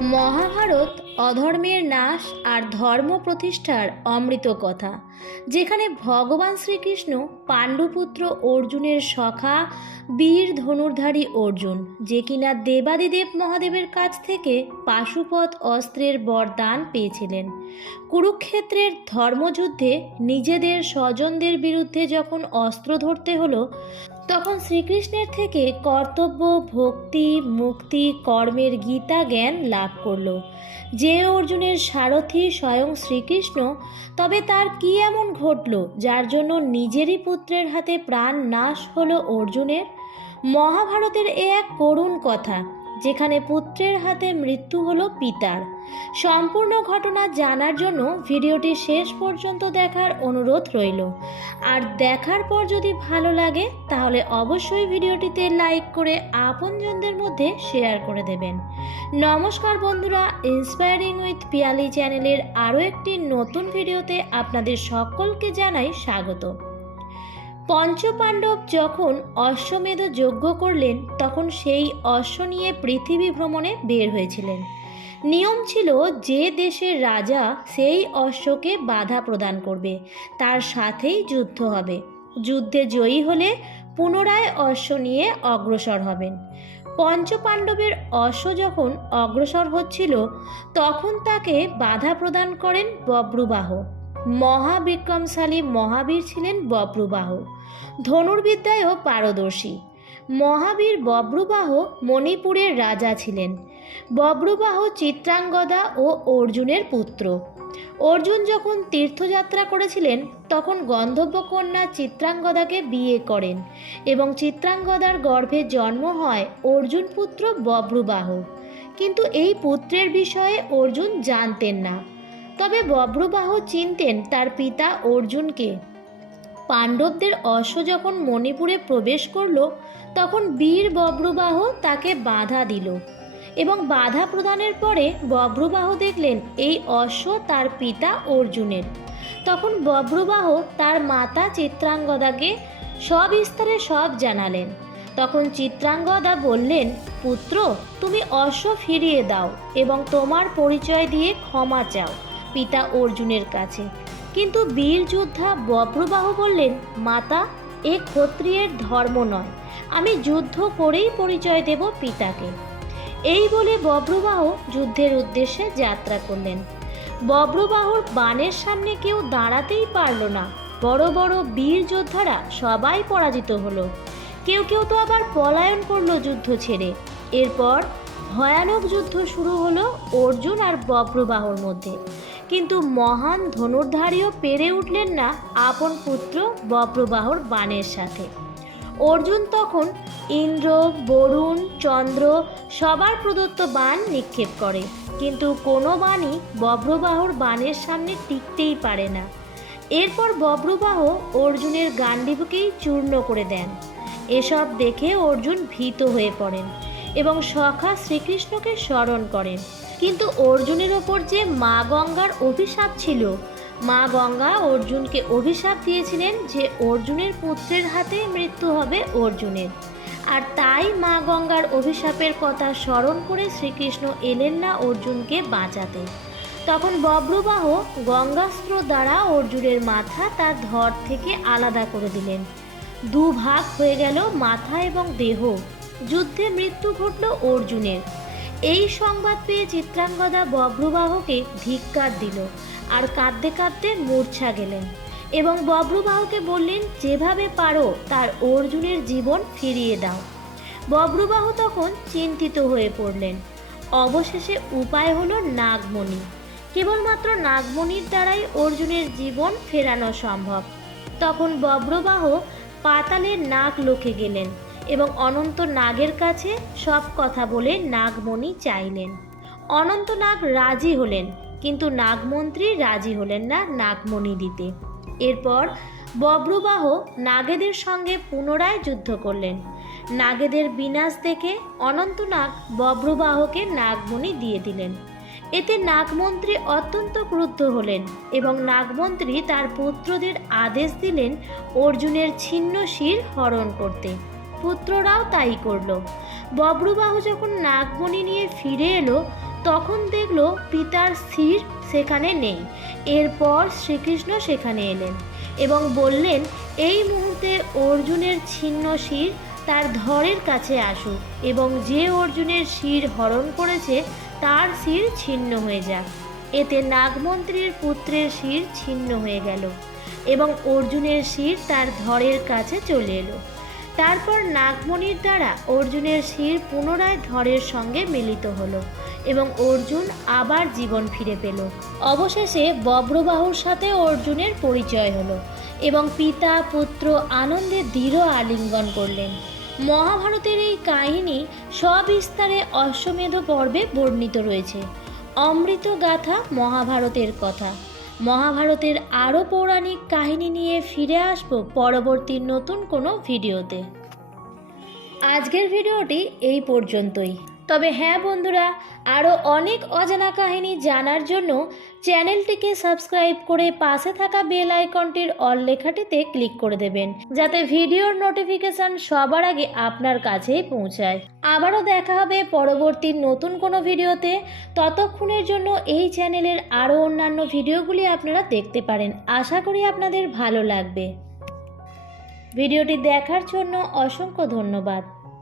মহাভারত অধর্মের নাশ আর ধর্ম প্রতিষ্ঠার অমৃত কথা, যেখানে ভগবান শ্রীকৃষ্ণ পাণ্ডুপুত্র অর্জুনের সখা বীর ধনুর্ধারী অর্জুন, যে কিনা দেবাদিদেব মহাদেবের কাছ থেকে পাশুপত অস্ত্রের বরদান পেয়েছিলেন। কুরুক্ষেত্রের ধর্মযুদ্ধে নিজেদের স্বজনদের বিরুদ্ধে যখন অস্ত্র ধরতে হলো, তখন শ্রীকৃষ্ণের থেকে কর্তব্য, ভক্তি, মুক্তি, কর্মের গীতা জ্ঞান লাভ করল যে অর্জুনের সারথি স্বয়ং শ্রীকৃষ্ণ, তবে তার কি এমন ঘটল যার জন্য নিজেরই পুত্রের হাতে প্রাণ নাশ হলো অর্জুনের? মহাভারতের এ এক করুণ কথা, যেখানে পুত্রের হাতে মৃত্যু হলো পিতার। সম্পূর্ণ ঘটনা জানার জন্য ভিডিওটি শেষ পর্যন্ত দেখার অনুরোধ রইল। আর দেখার পর যদি ভালো লাগে, তাহলে অবশ্যই ভিডিওটিতে লাইক করে আপনজনদের মধ্যে শেয়ার করে দেবেন। নমস্কার বন্ধুরা ইন্সপায়ারিং উইথ পিয়ালি চ্যানেলের আরও একটি নতুন ভিডিওতে আপনাদের সকলকে জানাই স্বাগত। পঞ্চপাণ্ডব যখন অশ্বমেধ যজ্ঞ করলেন, তখন সেই অশ্ব নিয়ে পৃথিবী ভ্রমণে বের হয়েছিলেন। নিয়ম ছিল যে দেশের রাজা সেই অশ্বকে বাধা প্রদান করবে, তার সাথেই যুদ্ধ হবে। যুদ্ধে জয়ী হলে পুনরায় অশ্ব নিয়ে অগ্রসর হবেন। পঞ্চপাণ্ডবের অশ্ব যখন অগ্রসর হচ্ছিল, তখন তাকে বাধা প্রদান করেন বব্রুবাহ। মহাবিক্রমশালী মহাবীর ছিলেন বব্রুবাহ। ধনুর্বিদ্যায়ও পারদর্শী। মহাবীর বব্রুবাহ মণিপুরের রাজা ছিলেন। বব্রুবাহ চিত্রাঙ্গদা ও অর্জুনের পুত্র। অর্জুন যখন তীর্থযাত্রা করেছিলেন, তখন গন্ধর্ব কন্যা চিত্রাঙ্গদাকে বিয়ে করেন এবং চিত্রাঙ্গদার গর্ভে জন্ম হয় অর্জুন পুত্র বব্রুবাহ। কিন্তু এই পুত্রের বিষয়ে অর্জুন জানতেন না। তবে বব্রুবাহ চিনতেন তার পিতা অর্জুনকে। পাণ্ডবদের অশ্ব যখন মণিপুরে প্রবেশ করল, তখন বীর বব্রুবাহ তাকে বাধা দিল। এবং বাধা প্রদানের পরে বব্রুবাহ দেখলেন এই অশ্ব তার পিতা অর্জুনের। তখন বব্রুবাহ তার মাতা চিত্রাঙ্গদাকে সবিস্তারে সব জানালেন। তখন চিত্রাঙ্গদা বললেন, পুত্র, তুমি অশ্ব ফিরিয়ে দাও এবং তোমার পরিচয় দিয়ে ক্ষমা চাও পিতা অর্জুনের কাছে। কিন্তু বীর যোদ্ধা বব্রবাহ বললেন, মাতা, এ ক্ষত্রিয়ের ধর্ম নয়। আমি যুদ্ধ করেই পরিচয় দেব পিতাকে। এই বলে বব্রবাহ যুদ্ধের উদ্দেশ্যে যাত্রা করলেন। বব্রবাহর বাণের সামনে কেউ দাঁড়াতেই পারল না। বড় বড় বীর যোদ্ধারা সবাই পরাজিত হলো। কেউ কেউ তো আবার পলায়ন করল যুদ্ধ ছেড়ে। এরপর ভয়ানক যুদ্ধ শুরু হলো অর্জুন আর বব্রবাহর মধ্যে। কিন্তু মহান ধনুর্ধারীও পেরে উঠলেন না আপন পুত্র বব্রবাহর বাণের সাথে। অর্জুন তখন ইন্দ্র, বরুণ, চন্দ্র সবার প্রদত্ত বাণ নিক্ষেপ করে। কিন্তু কোনো বাণই বব্রবাহর বাণের সামনে টিকতেই পারে না। এরপর বব্রবাহ অর্জুনের গান্ডীবকেই চূর্ণ করে দেন। এসব দেখে অর্জুন ভীত হয়ে পড়েন এবং সখা শ্রীকৃষ্ণকে স্মরণ করেন। কিন্তু অর্জুনের ওপর যে মা গঙ্গার অভিশাপ ছিল মা গঙ্গা অর্জুনকে অভিশাপ দিয়েছিলেন যে অর্জুনের পুত্রের হাতে মৃত্যু হবে অর্জুনের। আর তাই মা গঙ্গার অভিশাপের কথা স্মরণ করে শ্রীকৃষ্ণ এলেন না অর্জুনকে বাঁচাতে। তখন বব্রবাহ গঙ্গাস্ত্র দ্বারা অর্জুনের মাথা তার ধর থেকে আলাদা করে দিলেন। দুভাগ হয়ে গেল মাথা এবং দেহ। যুদ্ধে মৃত্যু ঘটল অর্জুনের। এই সংবাদ পেয়ে চিত্রাঙ্গদা বব্রবাহকে ধিক্কার দিল। আর কাঁদতে কাঁদতে মূর্ছা গেলেন। এবং বব্রবাহকে বললেন, যেভাবে পারো, তার অর্জুনের জীবন ফিরিয়ে দাও। বব্রবাহ তখন চিন্তিত হয়ে পড়লেন। অবশেষে উপায় হলো নাগমণি। কেবলমাত্র নাগমণির দ্বারাই অর্জুনের জীবন ফেরানো সম্ভব। তখন বব্রবাহ পাতালের নাগ লোকে গেলেন এবং অনন্ত নাগের কাছে সব কথা বলে নাগমণি চাইলেন। অনন্ত নাগ রাজি হলেন। কিন্তু নাগমন্ত্রী রাজি হলেন না নাগমণি দিতে। এরপর বব্রবাহ নাগেদের সঙ্গে পুনরায় যুদ্ধ করলেন। নাগেদের বিনাশ দেখে অনন্তনাগ বব্রবাহকে নাগমণি দিয়ে দিলেন। এতে নাগমন্ত্রী অত্যন্ত ক্রুদ্ধ হলেন এবং নাগমন্ত্রী তার পুত্রদের আদেশ দিলেন অর্জুনের ছিন্ন শির হরণ করতে। পুত্ররাও তাই করল। বব্রুবাহু যখন নাগমণি নিয়ে ফিরে এলো তখন দেখল পিতার স্থির সেখানে নেই। এরপর শ্রীকৃষ্ণ সেখানে এলেন এবং বললেন, এই মুহূর্তে অর্জুনের ছিন্ন শির তার ধরের কাছে আসুক এবং যে অর্জুনের শির হরণ করেছে তার শির ছিন্ন হয়ে যাক। এতে নাগমন্ত্রীর পুত্রের শির ছিন্ন হয়ে গেল এবং অর্জুনের শির তার ধরের কাছে চলে এলো। তারপর নাগমণির দ্বারা অর্জুনের শির পুনরায় ধরের সঙ্গে মিলিত হলো এবং অর্জুন আবার জীবন ফিরে পেল। অবশেষে বব্রবাহুর সাথে অর্জুনের পরিচয় হলো এবং পিতা, পুত্র আনন্দে দৃঢ় আলিঙ্গন করলেন। মহাভারতের এই কাহিনী সবিস্তারে অশ্বমেধ পর্বে বর্ণিত রয়েছে। অমৃত গাথা মহাভারতের কথা। মহাভারতের আরও পৌরাণিক কাহিনী নিয়ে ফিরে আসব পরবর্তী নতুন কোনো ভিডিওতে। আজকের ভিডিওটি এই পর্যন্তই। তবে হ্যাঁ বন্ধুরা, আরও অনেক অজানা কাহিনী জানার জন্য চ্যানেলটিকে সাবস্ক্রাইব করে পাশে থাকা বেল আইকনটির অল লেখাটিতে ক্লিক করে দেবেন, যাতে ভিডিওর নোটিফিকেশন সবার আগে আপনার কাছেই পৌঁছায়। আবারও দেখা হবে পরবর্তী নতুন কোনো ভিডিওতে। ততক্ষণের জন্য এই চ্যানেলের আরও অন্যান্য ভিডিওগুলি আপনারা দেখতে পারেন। আশা করি আপনাদের ভালো লাগবে। ভিডিওটি দেখার জন্য অসংখ্য ধন্যবাদ।